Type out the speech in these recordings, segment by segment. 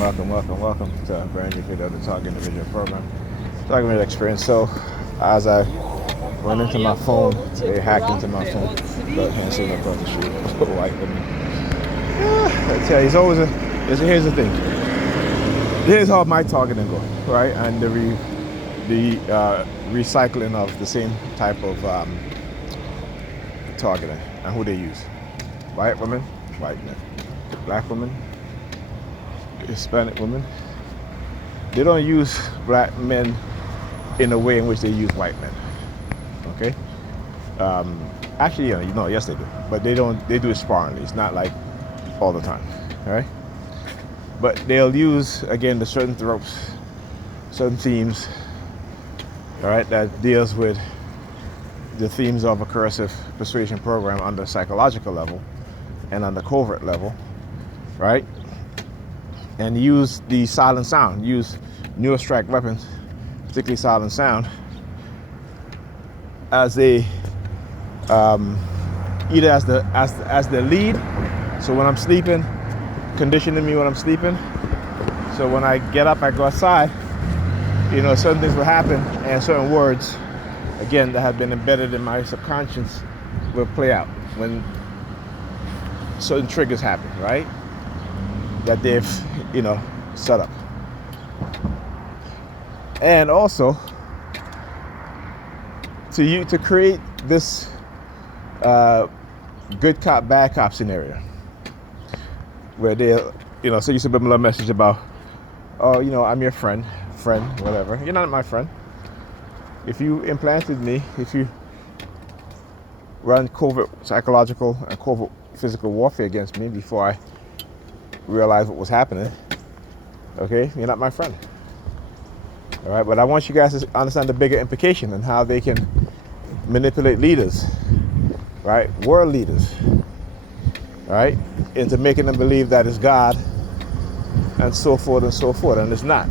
welcome to a brand new video of the Target Individual program. Target Individual Experience. So, as I went into my phone, they hacked into my phone. But can't see me across the street. White women. I tell you, it's always here's the thing. Here's how my targeting goes, right? And the recycling of the same type of targeting and who they use. White women, white men. Black women, Hispanic women. They don't use black men in a way in which they use white men. Okay? Actually, yes they do. But they do it sparingly. It's not like all the time. All right? But they'll use, again, the certain tropes, certain themes, all right, that deals with the themes of a coercive persuasion program on the psychological level and on the covert level, right? And use the silent sound, use neurostrike weapons, particularly silent sound, as a either as the lead. So when I'm sleeping, conditioning me when I'm sleeping. So when I get up, I go outside, certain things will happen, and certain words, again, that have been embedded in my subconscious will play out when certain triggers happen, right? That they've, set up. And also, to create this good cop, bad cop scenario, where they'll, send you a subliminal message about, I'm your friend, whatever. You're not my friend. If you implanted me, if you run covert psychological and covert physical warfare against me before I realized what was happening, okay, you're not my friend. All right, but I want you guys to understand the bigger implication and how they can manipulate leaders, right, world leaders, right, into making them believe that it's God and so forth and so forth, and it's not.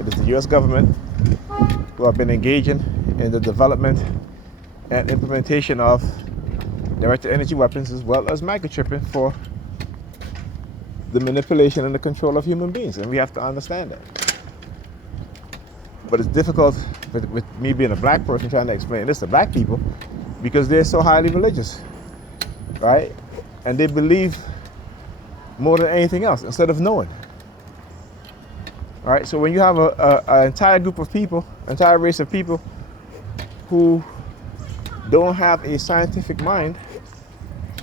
It is the U.S. government who have been engaging in the development and implementation of directed energy weapons as well as microchipping for the manipulation and the control of human beings, and we have to understand that. But it's difficult with me being a black person trying to explain this to black people because they're so highly religious, right? And they believe more than anything else instead of knowing. All right, so when you have an entire group of people, entire race of people who don't have a scientific mind,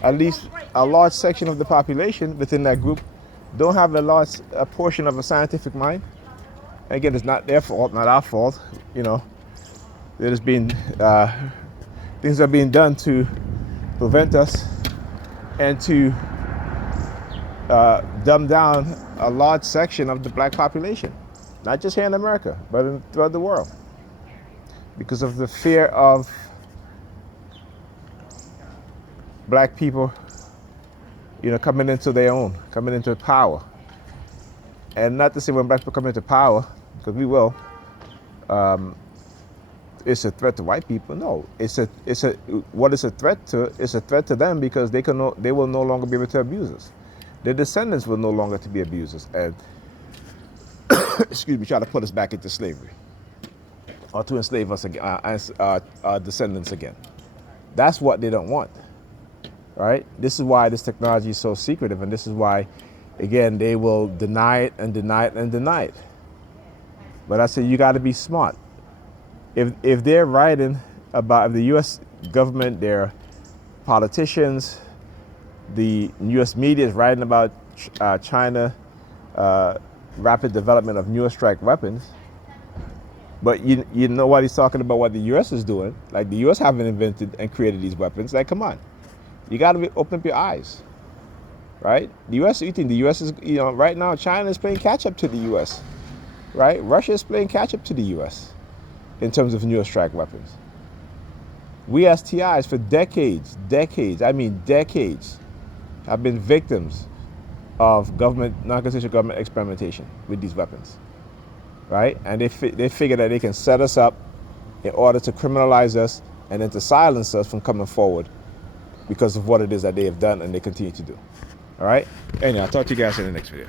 at least a large section of the population within that group don't have a portion of a scientific mind. Again, it's not their fault, not our fault. There's been things are being done to prevent us and to dumb down a large section of the black population, not just here in America, but throughout the world, because of the fear of black people, coming into their own, coming into power. And not to say when black people come into power, because we will, it's a threat to white people. No, what it's a threat to? It's a threat to them because they will no longer be able to abuse us. Their descendants will no longer to be abusers and try to put us back into slavery or to enslave us again, our descendants again. That's what they don't want. Right? This is why this technology is so secretive, and this is why, again, they will deny it and deny it and deny it. But I say you got to be smart. If they're writing about the U.S. government, their politicians, the U.S. media is writing about China, rapid development of neurostrike weapons, but you know what he's talking about what the U.S. is doing, like the U.S. haven't invented and created these weapons. Like, come on. You got to open up your eyes, right? The U.S. is, right now, China is playing catch up to the U.S., right? Russia is playing catch up to the U.S. in terms of neurostrike weapons. We as TIs for decades, have been victims of non-consensual government experimentation with these weapons, right? And they figure that they can set us up in order to criminalize us and then to silence us from coming forward because of what it is that they have done and they continue to do. All right? Anyway, I'll talk to you guys in the next video.